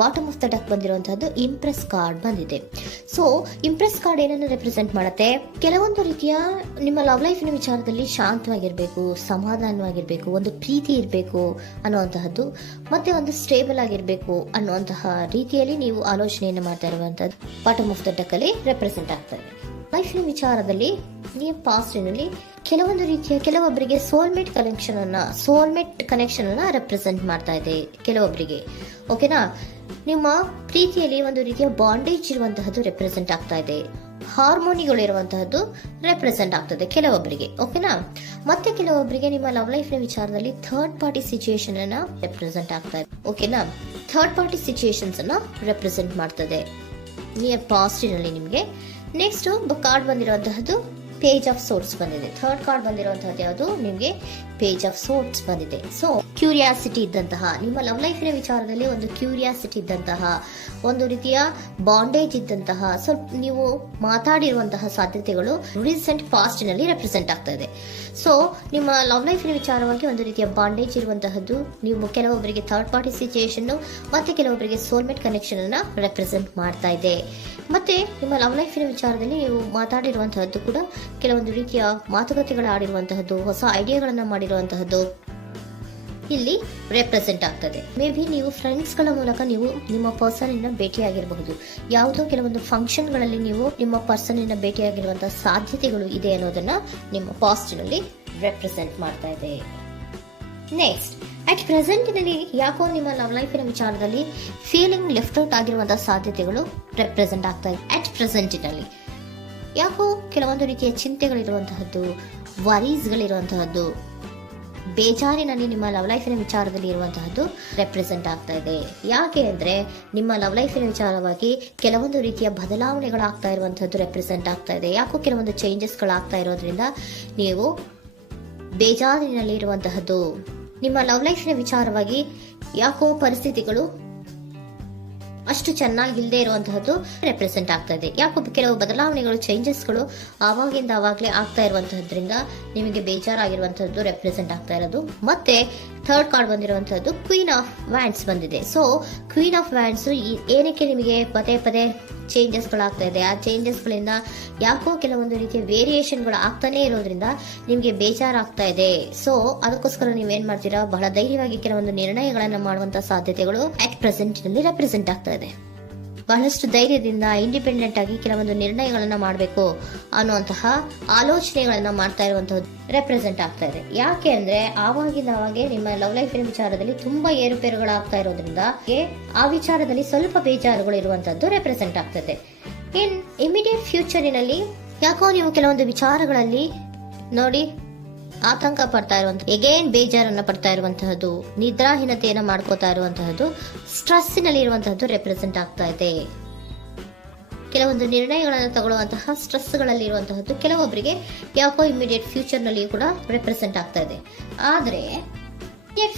Bottom of the deck ಬಂದಿರುವಂತಹದ್ದು empress card ಬಂದಿದೆ. So empress card ಏನನ್ನು ರೆಪ್ರೆಸೆಂಟ್ ಮಾಡುತ್ತೆ? ಕೆಲವೊಂದು ರೀತಿಯ ನಿಮ್ಮ ಲವ್ ಲೈಫಿನ ವಿಚಾರದಲ್ಲಿ ಶಾಂತವಾಗಿರ್ಬೇಕು, ಸಮಾಧಾನವಾಗಿರ್ಬೇಕು, ಒಂದು ಪ್ರೀತಿ ಇರಬೇಕು ಅನ್ನುವಂತಹದ್ದು, ಮತ್ತೆ ಒಂದು ಸ್ಟೇಬಲ್ ಆಗಿರ್ಬೇಕು ಅನ್ನುವಂತಹ ರೀತಿಯಲ್ಲಿ ನೀವು ಆಲೋಚನೆಯನ್ನು ಮಾಡ್ತಾ ಇರುವಂತಹದ್ದು ಬಾಟಮ್ ಆಫ್ ದ ಡೆಕ್ ಅಲ್ಲಿ ರೆಪ್ರೆಸೆಂಟ್ ಆಗ್ತದೆ. ಲೈಫಿನ ವಿಚಾರದಲ್ಲಿ ನೀವು ಪಾಸ್ಟಿನಲ್ಲಿ ಕೆಲವೊಂದು ರೀತಿಯ ಕೆಲವೊಬ್ಬರಿಗೆ ಸೋಲ್ಮೇಟ್ ಕನೆಕ್ಷನ್ ಅನ್ನ ರೆಪ್ರೆಸೆಂಟ್ ಮಾಡ್ತಾ ಇದೆ ಕೆಲವೊಬ್ಬರಿಗೆ. ಓಕೆನಾ? ನಿಮ್ಮ ಪ್ರೀತಿಯಲ್ಲಿ ಒಂದು ರೀತಿಯ ಬಾಂಡೇಜ್ ಇರುವಂತಹದ್ದು ರೆಪ್ರೆಸೆಂಟ್ ಆಗ್ತಾ ಇದೆ. ಹಾರ್ಮೋನಿಗಳು ಇರುವಂತಹದ್ದು ರೆಪ್ರೆಸೆಂಟ್ ಆಗ್ತದೆ ಕೆಲವೊಬ್ಬರಿಗೆ. ಓಕೆನಾ? ಮತ್ತೆ ಕೆಲವೊಬ್ಬರಿಗೆ ನಿಮ್ಮ ಲವ್ ಲೈಫ್ ನ ವಿಚಾರದಲ್ಲಿ ಥರ್ಡ್ ಪಾರ್ಟಿ ಸಿಚುಯೇಷನ್ ಅನ್ನ ರೆಪ್ರೆಸೆಂಟ್ ಆಗ್ತಾ ಇದೆ. ಓಕೆನಾ? ಥರ್ಡ್ ಪಾರ್ಟಿ ಸಿಚುಯೇಷನ್ಸ್ ಅನ್ನ ರೆಪ್ರೆಸೆಂಟ್ ಮಾಡ್ತದೆ ನಿಯರ್ ಪಾಸ್ಟಿನಲ್ಲಿ ನಿಮಗೆ. ನೆಕ್ಸ್ಟ್ ಕಾರ್ಡ್ ಬಂದಿರುವಂತಹದ್ದು ಪೇಜ್ ಆಫ್ ಸೋರ್ಟ್ಸ್ ಬಂದಿದೆ. ಥರ್ಡ್ ಕಾರ್ಡ್ ಬಂದಿರುವಂತಹದ್ದು ಯಾವುದು? ನಿಮಗೆ ಪೇಜ್ ಆಫ್ ಸೋರ್ಟ್ಸ್ ಬಂದಿದೆ. ಸೊ ಕ್ಯೂರಿಯಾಸಿಟಿ ಇದ್ದಂತಹ, ನಿಮ್ಮ ಲವ್ ಲೈಫಿನ ವಿಚಾರದಲ್ಲಿ ಒಂದು ಕ್ಯೂರಿಯಾಸಿಟಿ ಇದ್ದಂತಹ, ಒಂದು ರೀತಿಯ ಬಾಂಡೇಜ್ ಇದ್ದಂತಹ, ಸ್ವಲ್ಪ ನೀವು ಮಾತಾಡಿರುವಂತಹ ಸಾಧ್ಯತೆಗಳು ರೀಸೆಂಟ್ ಪಾಸ್ಟ್ ನಲ್ಲಿ ರೆಪ್ರೆಸೆಂಟ್ ಆಗ್ತಾ ಇದೆ. ಸೊ ನಿಮ್ಮ ಲವ್ ಲೈಫಿನ ವಿಚಾರವಾಗಿ ಒಂದು ರೀತಿಯ ಬಾಂಡೇಜ್ ಇರುವಂತಹದ್ದು, ನೀವು ಕೆಲವೊಬ್ಬರಿಗೆ ಥರ್ಡ್ ಪಾರ್ಟಿ ಸಿಚುಯೇಷನ್ ಮತ್ತೆ ಕೆಲವೊಬ್ಬರಿಗೆ ಸೋಲ್ಮೇಟ್ ಕನೆಕ್ಷನ್ ಅನ್ನ ರೆಪ್ರೆಸೆಂಟ್ ಮಾಡ್ತಾ ಇದೆ. ಮತ್ತೆ ನಿಮ್ಮ ಲವ್ ಲೈಫಿನ ವಿಚಾರದಲ್ಲಿ ನೀವು ಮಾತಾಡಿರುವಂತಹದ್ದು ಕೂಡ ಕೆಲವೊಂದು ರೀತಿಯ ಮಾತುಕತೆಗಳು ಆಡಿರುವಂತಹದ್ದು, ಹೊಸ ಐಡಿಯಾಗಳನ್ನ ಮಾಡಿರುವಂತಹದ್ದು ಇಲ್ಲಿ ರೆಪ್ರೆಸೆಂಟ್ ಆಗ್ತದೆ. ಮೇ ಬಿ ನೀವು ಫ್ರೆಂಡ್ಸ್ ಗಳ ಮೂಲಕ ನೀವು ನಿಮ್ಮ ಪರ್ಸನ್ ಅನ್ನ ಭೇಟಿಯಾಗಿರಬಹುದು. ಯಾವುದೋ ಕೆಲವೊಂದು ಫಂಕ್ಷನ್ ಗಳಲ್ಲಿ ನೀವು ನಿಮ್ಮ ಪರ್ಸನ್ ಅನ್ನ ಭೇಟಿಯಾಗಿರುವಂತಹ ಸಾಧ್ಯತೆಗಳು ಇದೆ ಅನ್ನೋದನ್ನ ನಿಮ್ಮ ಪಾಸ್ಟ್ ನಲ್ಲಿ ರೆಪ್ರೆಸೆಂಟ್ ಮಾಡ್ತಾ ಇದೆ. ನೆಕ್ಸ್ಟ್, ಅಟ್ ಪ್ರೆಸೆಂಟ್ನಲ್ಲಿ ಯಾಕೋ ನಿಮ್ಮ ಲವ್ ಲೈಫಿನ ವಿಚಾರದಲ್ಲಿ ಫೀಲಿಂಗ್ ಲೆಫ್ಟ್ ಔಟ್ ಆಗಿರುವಂತಹ ಸಾಧ್ಯತೆಗಳು ರೆಪ್ರೆಸೆಂಟ್ ಆಗ್ತಾ ಇದೆ. ಅಟ್ ಪ್ರೆಸೆಂಟ್ನಲ್ಲಿ ಯಾಕೋ ಕೆಲವೊಂದು ರೀತಿಯ ಚಿಂತೆಗಳಿರುವಂತಹದ್ದು, ವರೀಸ್ಗಳಿರುವಂತಹದ್ದು, ಬೇಜಾರಿನಲ್ಲಿ ನಿಮ್ಮ ಲವ್ ಲೈಫಿನ ವಿಚಾರದಲ್ಲಿ ಇರುವಂತಹದ್ದು ರೆಪ್ರೆಸೆಂಟ್ ಆಗ್ತಾ ಇದೆ. ಯಾಕೆ ಅಂದ್ರೆ ನಿಮ್ಮ ಲವ್ ಲೈಫಿನ ವಿಚಾರವಾಗಿ ಕೆಲವೊಂದು ರೀತಿಯ ಬದಲಾವಣೆಗಳಾಗ್ತಾ ಇರುವಂತಹದ್ದು ರೆಪ್ರೆಸೆಂಟ್ ಆಗ್ತಾ ಇದೆ. ಯಾಕೋ ಕೆಲವೊಂದು ಚೇಂಜಸ್ಗಳಾಗ್ತಾ ಇರೋದ್ರಿಂದ ನೀವು ಬೇಜಾರಿನಲ್ಲಿ ಇರುವಂತಹದ್ದು, ನಿಮ್ಮ ಲವ್ ಲೈಫಿನ ವಿಚಾರವಾಗಿ ಯಾಕೋ ಪರಿಸ್ಥಿತಿಗಳು ಅಷ್ಟು ಚೆನ್ನಾಗಿಲ್ಲದೆ ಇರುವಂತಹದ್ದು ರೆಪ್ರೆಸೆಂಟ್ ಆಗ್ತಾ ಇದೆ. ಯಾಕೋ ಕೆಲವು ಬದಲಾವಣೆಗಳು, ಚೇಂಜಸ್ಗಳು ಆವಾಗಿಂದ ಆವಾಗಲೇ ಆಗ್ತಾ ಇರುವಂತಹದ್ರಿಂದ ನಿಮಗೆ ಬೇಜಾರಾಗಿರುವಂತಹದ್ದು ರೆಪ್ರೆಸೆಂಟ್ ಆಗ್ತಾ ಇರೋದು. ಮತ್ತೆ ಥರ್ಡ್ ಕಾರ್ಡ್ ಬಂದಿರುವಂತಹದ್ದು ಕ್ವೀನ್ ಆಫ್ ವ್ಯಾಂಡ್ಸ್ ಬಂದಿದೆ. ಸೊ ಕ್ವೀನ್ ಆಫ್ ವ್ಯಾಂಡ್ಸ್ ಏನಕ್ಕೆ ನಿಮಗೆ ಪದೇ ಪದೇ ಚೇಂಜಸ್ಗಳಾಗ್ತಾ ಇದೆ? ಆ ಚೇಂಜಸ್ಗಳಿಂದ ಯಾಕೋ ಕೆಲವೊಂದು ರೀತಿಯ ವೇರಿಯೇಷನ್ಗಳು ಆಗ್ತಾನೆ ಇರೋದ್ರಿಂದ ನಿಮಗೆ ಬೇಜಾರಾಗ್ತಾ ಇದೆ. ಸೊ ಅದಕ್ಕೋಸ್ಕರ ನೀವೇನ್ ಮಾಡ್ತೀರಾ? ಬಹಳ ಧೈರ್ಯವಾಗಿ ಕೆಲವೊಂದು ನಿರ್ಣಯಗಳನ್ನ ಮಾಡುವಂತಹ ಸಾಧ್ಯತೆಗಳು ಅಟ್ ಪ್ರೆಸೆಂಟ್ ನಲ್ಲಿ ರೆಪ್ರೆಸೆಂಟ್ ಆಗ್ತಾ ಇದೆ. ಬಹಳಷ್ಟು ಧೈರ್ಯದಿಂದ ಇಂಡಿಪೆಂಡೆಂಟ್ ಆಗಿ ಕೆಲವೊಂದು ನಿರ್ಣಯಗಳನ್ನ ಮಾಡಬೇಕು ಅನ್ನುವಂತಹ ಆಲೋಚನೆಗಳನ್ನ ಮಾಡ್ತಾ ಇರುವಂತಹದ್ದು ರೆಪ್ರೆಸೆಂಟ್ ಆಗ್ತಾ ಇದೆ. ಯಾಕೆ ಅಂದ್ರೆ ಆವಾಗಿಂದ ಅವಾಗೆ ನಿಮ್ಮ ಲವ್ ಲೈಫಿನ ವಿಚಾರದಲ್ಲಿ ತುಂಬಾ ಏರುಪೇರುಗಳಾಗ್ತಾ ಇರೋದ್ರಿಂದ ಆ ವಿಚಾರದಲ್ಲಿ ಸ್ವಲ್ಪ ಬೇಜಾರುಗಳು ಇರುವಂತದ್ದು ರೆಪ್ರೆಸೆಂಟ್ ಆಗ್ತದೆ. ಇನ್ ಇಮಿಡಿಯೇಟ್ ಫ್ಯೂಚರಿನಲ್ಲಿ ಯಾಕೋ ನೀವು ಕೆಲವೊಂದು ವಿಚಾರಗಳಲ್ಲಿ ನೋಡಿ ಆತಂಕ ಪಡ್ತಾ ಇರುವಂತಹ, ಎಗೇನ್ ಬೇಜಾರನ್ನ ಪಡ್ತಾ ಇರುವಂತಹದ್ದು, ನಿದ್ರಾಹೀನತೆಯನ್ನ ಮಾಡ್ಕೋತಾ ಇರುವಂತಹದ್ದು, ಸ್ಟ್ರೆಸ್ ನಲ್ಲಿ ಇರುವಂತಹದ್ದು ರೆಪ್ರೆಸೆಂಟ್ ಆಗ್ತಾ ಇದೆ. ಕೆಲವೊಂದು ನಿರ್ಣಯಗಳನ್ನು ತಗೊಳ್ಳುವಂತಹ ಸ್ಟ್ರೆಸ್ ಗಳಲ್ಲಿ ಇರುವಂತಹದ್ದು ಕೆಲವೊಬ್ಬರಿಗೆ ಯಾಕೋ ಇಮಿಡಿಯೇಟ್ ಫ್ಯೂಚರ್ ನಲ್ಲಿ ಕೂಡ ರೆಪ್ರೆಸೆಂಟ್ ಆಗ್ತಾ ಇದೆ. ಆದ್ರೆ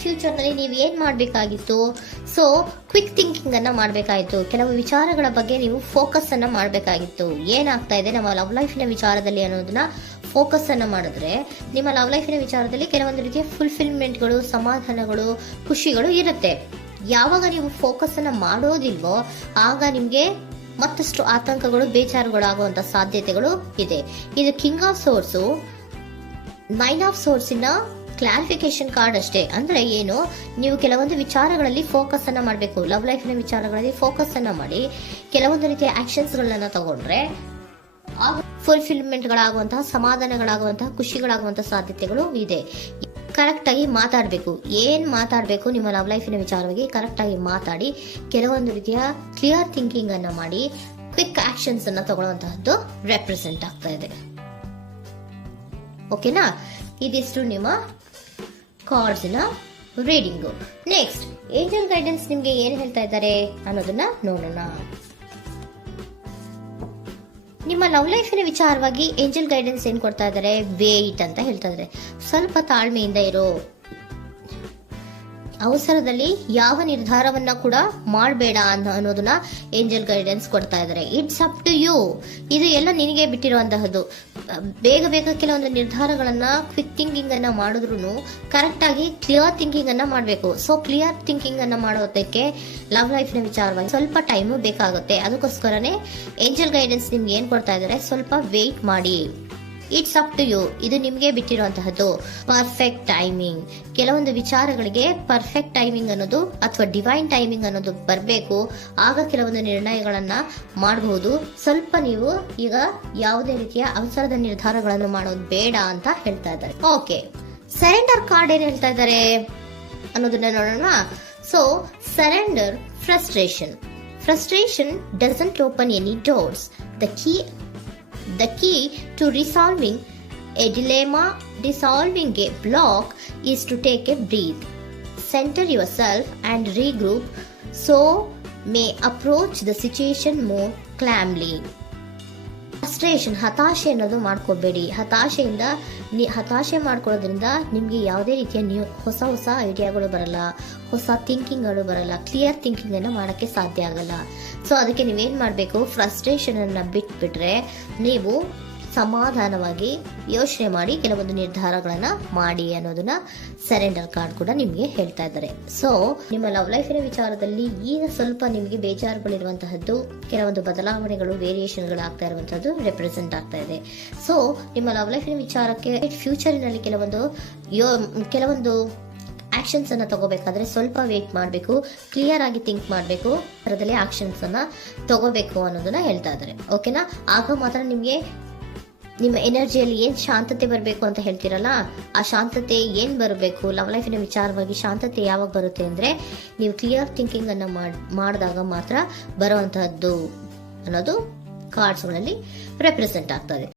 ಫ್ಯೂಚರ್ ನಲ್ಲಿ ನೀವು ಏನ್ ಮಾಡ್ಬೇಕಾಗಿತ್ತು? ಸೊ ಕ್ವಿಕ್ ಥಿಂಕಿಂಗ್ ಅನ್ನ ಮಾಡ್ಬೇಕಾಗಿತ್ತು. ಕೆಲವು ವಿಚಾರಗಳ ಬಗ್ಗೆ ನೀವು ಫೋಕಸ್ ಅನ್ನ ಮಾಡ್ಬೇಕಾಗಿತ್ತು. ಏನಾಗ್ತಾ ಇದೆ ನಮ್ಮ ಲವ್ ಲೈಫಿನ ವಿಚಾರದಲ್ಲಿ ಅನ್ನೋದನ್ನ ಫೋಕಸ್ ಅನ್ನ ಮಾಡಿದ್ರೆ ನಿಮ್ಮ ಲವ್ ಲೈಫಿನ ವಿಚಾರದಲ್ಲಿ ಕೆಲವೊಂದು ರೀತಿಯ ಫುಲ್ಫಿಲ್ಮೆಂಟ್ಗಳು, ಸಮಾಧಾನಗಳು, ಖುಷಿಗಳು ಇರುತ್ತೆ. ಯಾವಾಗ ನೀವು ಫೋಕಸ್ ಅನ್ನ ಮಾಡೋದಿಲ್ವೋ ಆಗ ನಿಮ್ಗೆ ಮತ್ತಷ್ಟು ಆತಂಕಗಳು, ಬೇಜಾರುಗಳು ಆಗುವಂತ ಸಾಧ್ಯತೆಗಳು ಇದೆ. ಇದು king of swords, nine of ಸೋರ್ಸಿನ ಕ್ಲಾರಿಫಿಕೇಶನ್ ಕಾರ್ಡ್ ಅಷ್ಟೇ. ಅಂದ್ರೆ ಏನು? ನೀವು ಕೆಲವೊಂದು ವಿಚಾರಗಳಲ್ಲಿ ಫೋಕಸ್ ಅನ್ನ ಮಾಡಬೇಕು. ಲವ್ ಲೈಫಿನ ವಿಚಾರಗಳಲ್ಲಿ ಫೋಕಸ್ ಅನ್ನ ಮಾಡಿ ಕೆಲವೊಂದು ರೀತಿಯ ಆಕ್ಷನ್ಸ್ ಗಳನ್ನ ತಗೊಂಡ್ರೆ ಫುಲ್ಫಿಲ್ಮೆಂಟ್ ಗಳಾಗುವಂತಹ, ಸಮಾಧಾನಗಳಾಗುವಂತಹ, ಖುಷಿಗಳಾಗುವಂತಹ ಸಾಧ್ಯತೆಗಳು ಇದೆ. ಕರೆಕ್ಟ್ ಆಗಿ ಮಾತಾಡಬೇಕು. ಏನ್ ಮಾತಾಡಬೇಕು ನಿಮ್ಮ ಲವ್ ಲೈಫಿನ ವಿಚಾರವಾಗಿ ಕರೆಕ್ಟ್ ಆಗಿ ಮಾತಾಡಿ ಕೆಲವೊಂದು ರೀತಿಯ ಕ್ಲಿಯರ್ ಥಿಂಕಿಂಗ್ ಅನ್ನ ಮಾಡಿ ಕ್ವಿಕ್ ಆಕ್ಷನ್ಸ್ ಅನ್ನ ತಗೊಳ್ಳುವಂತಹದ್ದು ರೆಪ್ರೆಸೆಂಟ್ ಆಗ್ತಾ ಇದೆ. ಓಕೆನಾ? ಇದಿಷ್ಟು ನಿಮ್ಮ ಕಾರ್ಡ್ಸ್ ನ ರೀಡಿಂಗು. ನೆಕ್ಸ್ಟ್, ಏಂಜಲ್ ಗೈಡೆನ್ಸ್ ನಿಮ್ಗೆ ಏನ್ ಹೇಳ್ತಾ ಇದ್ದಾರೆ ಅನ್ನೋದನ್ನ ನೋಡೋಣ. ನಿಮ್ಮ ಲವ್ ಲೈಫಿನ ವಿಚಾರವಾಗಿ ಏಂಜಲ್ ಗೈಡೆನ್ಸ್ ಏನ್ ಕೊಡ್ತಾ ಇದ್ದಾರೆ? ವೇಟ್ ಅಂತ ಹೇಳ್ತಾ ಇದ್ದಾರೆ. ಸ್ವಲ್ಪ ತಾಳ್ಮೆಯಿಂದ ಇರೋ, ಅವಸರದಲ್ಲಿ ಯಾವ ನಿರ್ಧಾರವನ್ನ ಕೂಡ ಮಾಡಬೇಡ ಅನ್ನೋದನ್ನ ಏಂಜಲ್ ಗೈಡೆನ್ಸ್ ಕೊಡ್ತಾ ಇದ್ದಾರೆ. It's up to you. ಇದು ಎಲ್ಲ ನಿನಗೆ ಬಿಟ್ಟಿರುವಂತಹದ್ದು. ಬೇಗ ಬೇಗ ಕೆಲವೊಂದು ನಿರ್ಧಾರಗಳನ್ನ ಕ್ವಿಕ್ ಥಿಂಕಿಂಗ್ ಅನ್ನ ಮಾಡಿದ್ರು ಕರೆಕ್ಟ್ ಆಗಿ ಕ್ಲಿಯರ್ ಥಿಂಕಿಂಗ್ ಅನ್ನ ಮಾಡಬೇಕು. ಸೊ ಕ್ಲಿಯರ್ ಥಿಂಕಿಂಗ್ ಅನ್ನ ಮಾಡೋದಕ್ಕೆ ಲವ್ ಲೈಫ್ ನ ವಿಚಾರವಾಗಿ ಸ್ವಲ್ಪ ಟೈಮು ಬೇಕಾಗುತ್ತೆ. ಅದಕ್ಕೋಸ್ಕರನೇ ಏಂಜಲ್ ಗೈಡೆನ್ಸ್ ನಿಮ್ಗೆ ಏನ್ ಕೊಡ್ತಾ ಇದ್ದಾರೆ, ಸ್ವಲ್ಪ ವೇಟ್ ಮಾಡಿ. ಇಟ್ಸ್ ಅಪ್ ಟು ಯು, ಇದು ನಿಮ್ಗೆ ಬಿಟ್ಟಿರುವಂತಹದ್ದು. ಪರ್ಫೆಕ್ಟ್ ಟೈಮಿಂಗ್, ಕೆಲವೊಂದು ವಿಚಾರಗಳಿಗೆ ಪರ್ಫೆಕ್ಟ್ ಟೈಮಿಂಗ್ ಅನ್ನೋದು ಅಥವಾ ಡಿವೈನ್ ಟೈಮಿಂಗ್ ಅನ್ನೋದು ಬರಬೇಕು. ಆಗ ಕೆಲವೊಂದು ನಿರ್ಣಯಗಳನ್ನ ಮಾಡಬಹುದು. ಸ್ವಲ್ಪ ನೀವು ಈಗ ಯಾವುದೇ ರೀತಿಯ ಅವಸರದ ನಿರ್ಧಾರಗಳನ್ನು ಮಾಡೋದು ಬೇಡ ಅಂತ ಹೇಳ್ತಾ ಇದ್ದಾರೆ. ಓಕೆ, ಸರೆಂಡರ್ ಕಾರ್ಡ್ ಏನ್ ಹೇಳ್ತಾ ಇದ್ದಾರೆ ಅನ್ನೋದನ್ನ ನೋಡೋಣ. So surrender frustration doesn't open any doors. The key to resolving a dilemma, dissolving a block, is to take a breath, center yourself and regroup, so may approach the situation more calmly. Frustration, ಹತಾಶೆ ಅನ್ನೋದು ಮಾಡ್ಕೋಬೇಡಿ. ಹತಾಶೆ ಮಾಡ್ಕೊಳ್ಳೋದ್ರಿಂದ ನಿಮ್ಗೆ ಯಾವುದೇ ರೀತಿಯ ಹೊಸ ಐಡಿಯಾಗಳು ಬರಲ್ಲ, ಹೊಸ ಥಿಂಕಿಂಗ್ಗಳು ಬರಲ್ಲ, ಕ್ಲಿಯರ್ ಥಿಂಕಿಂಗ್ ಅನ್ನ ಮಾಡಕ್ಕೆ ಸಾಧ್ಯ ಆಗಲ್ಲ. ಸೊ ಅದಕ್ಕೆ ನೀವೇನ್ ಮಾಡ್ಬೇಕು, ಫ್ರಸ್ಟ್ರೇಷನ್ ಅನ್ನ ಬಿಟ್ಬಿಟ್ರೆ ನೀವು ಸಮಾಧಾನವಾಗಿ ಯೋಚನೆ ಮಾಡಿ ಕೆಲವೊಂದು ನಿರ್ಧಾರಗಳನ್ನ ಮಾಡಿ ಅನ್ನೋದನ್ನ ಸರೆಂಡರ್ ಕಾರ್ಡ್ ಕೂಡ ನಿಮ್ಗೆ ಹೇಳ್ತಾ ಇದ್ದಾರೆ. ಸೊ ನಿಮ್ಮ ಲವ್ ಲೈಫಿನ ವಿಚಾರದಲ್ಲಿ ಈಗ ಸ್ವಲ್ಪ ನಿಮಗೆ ಬೇಜಾರುಗಳಿರುವಂತಹದ್ದು, ಕೆಲವೊಂದು ಬದಲಾವಣೆಗಳು, ವೇರಿಯೇಷನ್ಗಳು ಆಗ್ತಾ ಇರುವಂತಹದ್ದು ರೆಪ್ರೆಸೆಂಟ್ ಆಗ್ತಾ ಇದೆ. ಸೊ ನಿಮ್ಮ ಲವ್ ಲೈಫಿನ ವಿಚಾರಕ್ಕೆ ಫ್ಯೂಚರಿನಲ್ಲಿ ಕೆಲವೊಂದು ಆಕ್ಷನ್ಸ್ ಅನ್ನ ತಗೋಬೇಕಾದ್ರೆ ಸ್ವಲ್ಪ ವೇಟ್ ಮಾಡಬೇಕು, ಕ್ಲಿಯರ್ ಆಗಿ ಥಿಂಕ್ ಮಾಡಬೇಕು, ಅದರಲ್ಲೇ ಆಕ್ಷನ್ಸ್ ಅನ್ನ ತಗೋಬೇಕು ಅನ್ನೋದನ್ನ ಹೇಳ್ತಾ ಇದ್ದಾರೆ. ಓಕೆನಾ? ಆಗ ಮಾತ್ರ ನಿಮ್ಗೆ ನಿಮ್ಮ ಎನರ್ಜಿಯಲ್ಲಿ ಏನ್ ಶಾಂತತೆ ಬರಬೇಕು ಅಂತ ಹೇಳ್ತೀರಲ್ಲ, ಆ ಶಾಂತತೆ ಏನ್ ಬರಬೇಕು, ಲವ್ ಲೈಫಿನ ವಿಚಾರವಾಗಿ ಶಾಂತತೆ ಯಾವಾಗ ಬರುತ್ತೆ ಅಂದ್ರೆ ನೀವು ಕ್ಲಿಯರ್ ಥಿಂಕಿಂಗ್ ಅನ್ನ ಮಾಡಿದಾಗ ಮಾತ್ರ ಬರುವಂತಹದ್ದು ಅನ್ನೋದು ಕಾರ್ಡ್ಸ್ ಗಳಲ್ಲಿ ರೆಪ್ರೆಸೆಂಟ್ ಆಗ್ತದೆ.